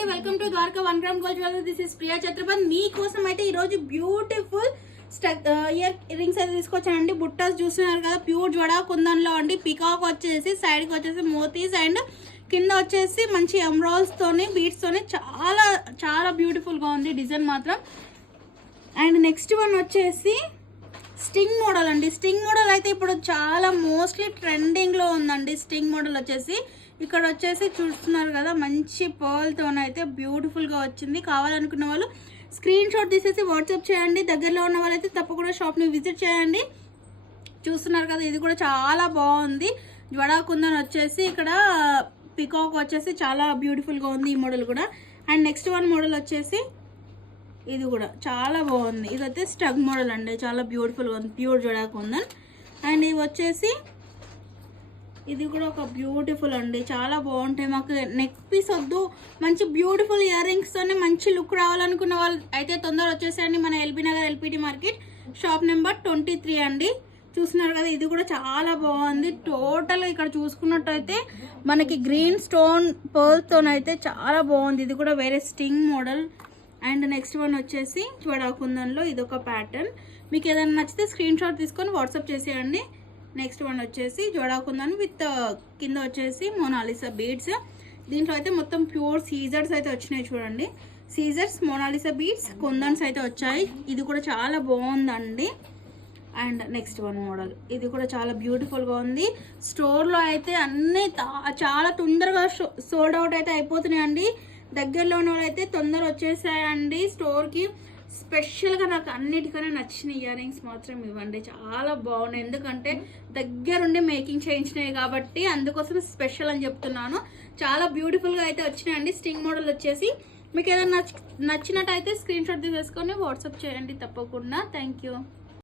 అండి, welcome to Dwaraka 1 gram gold jewellery. This is Priya Chhatrapati. మీకోసం అయితే ఈరోజు బ్యూటిఫుల్ ఇయర్ రింగ్స్ అయితే తీసుకొచ్చానండి. బుట్టాస్ చూస్తున్నారు కదా, ప్యూర్ జడా కుందన్లో అండి. పికాక్ వచ్చేసి సైడ్కి వచ్చేసి మోతీస్ అండ్ కింద వచ్చేసి మంచి ఎమరాల్స్ తోని బీడ్స్ తోని చాలా చాలా బ్యూటిఫుల్గా ఉంది డిజైన్ మాత్రం. అండ్ నెక్స్ట్ వన్ వచ్చేసి స్టింగ్ మోడల్ అండి. స్టింగ్ మోడల్ అయితే ఇప్పుడు చాలా మోస్ట్లీ ట్రెండింగ్లో ఉందండి. స్టింగ్ మోడల్ వచ్చేసి ఇక్కడ వచ్చేసి చూస్తున్నారు కదా, మంచి పర్ల్తోనైతే బ్యూటిఫుల్గా వచ్చింది. కావాలనుకున్న వాళ్ళు స్క్రీన్ షాట్ తీసేసి వాట్సాప్ చేయండి. దగ్గరలో ఉన్న వాళ్ళైతే తప్పకుండా షాప్ని విజిట్ చేయండి. చూస్తున్నారు కదా, ఇది కూడా చాలా బాగుంది. జ్వడా కుందన్ వచ్చేసి ఇక్కడ పికాక్ వచ్చేసి చాలా బ్యూటిఫుల్గా ఉంది ఈ మోడల్ కూడా. అండ్ నెక్స్ట్ వన్ మోడల్ వచ్చేసి ఇది కూడా చాలా బాగుంది. ఇదైతే స్టగ్ మోడల్ అండి, చాలా బ్యూటిఫుల్గా ఉంది, ప్యూర్ జ్వడా కుందన్. అండ్ ఇవి వచ్చేసి ఇది కూడా ఒక బ్యూటిఫుల్ అండి, చాలా బాగుంటాయి. మాకు నెక్ పీస్ వద్దు, మంచి బ్యూటిఫుల్ ఇయర్ రింగ్స్తోనే మంచి లుక్ రావాలనుకున్న వాళ్ళు అయితే తొందర వచ్చేసేయండి. మన LB Nagar LPT market shop number 23 అండి. చూస్తున్నారు కదా, ఇది కూడా చాలా బాగుంది. టోటల్ ఇక్కడ చూసుకున్నట్టయితే మనకి గ్రీన్ స్టోన్ పర్ల్తోనైతే చాలా బాగుంది. ఇది కూడా వేరే sting model. And next one వచ్చేసి జ్వడా కుందన్లో ఇదొక ప్యాటర్న్. మీకు ఏదైనా నచ్చితే స్క్రీన్ షాట్ తీసుకొని వాట్సాప్ చేసేయండి. నెక్స్ట్ వన్ వచ్చేసి జ్వడా కుందన్ విత్ కింద వచ్చేసి మోనాలిసా బీడ్స్. దీంట్లో అయితే మొత్తం ప్యూర్ సీజర్స్ అయితే వచ్చినాయి చూడండి. సీజర్స్, మోనాలిసా బీడ్స్, కుందన్స్ అయితే వచ్చాయి. ఇది కూడా చాలా బాగుందండి. అండ్ నెక్స్ట్ వన్ మోడల్, ఇది కూడా చాలా బ్యూటిఫుల్గా ఉంది. స్టోర్లో అయితే అన్నీ చాలా తొందరగా సోల్డ్ అవుట్ అయితే అయిపోతున్నాయండి. దగ్గరలో ఉన్న వాళ్ళు అయితే తొందర వచ్చేసాయండి స్టోర్కి. స్పెషల్గా నాకు అన్నిటికన్నా నచ్చిన ఇయర్ రింగ్స్ మాత్రం ఇవ్వండి, చాలా బాగున్నాయి. ఎందుకంటే దగ్గరుండి మేకింగ్ చేయించినాయి కాబట్టి అందుకోసం స్పెషల్ అని చెప్తున్నాను. చాలా బ్యూటిఫుల్గా అయితే వచ్చినాయండి. స్టింగ్ మోడల్ వచ్చేసి మీకు ఏదైనా నచ్చినట్టయితే స్క్రీన్ షాట్ తీసేసుకొని వాట్సాప్ చేయండి తప్పకుండా. Thank you.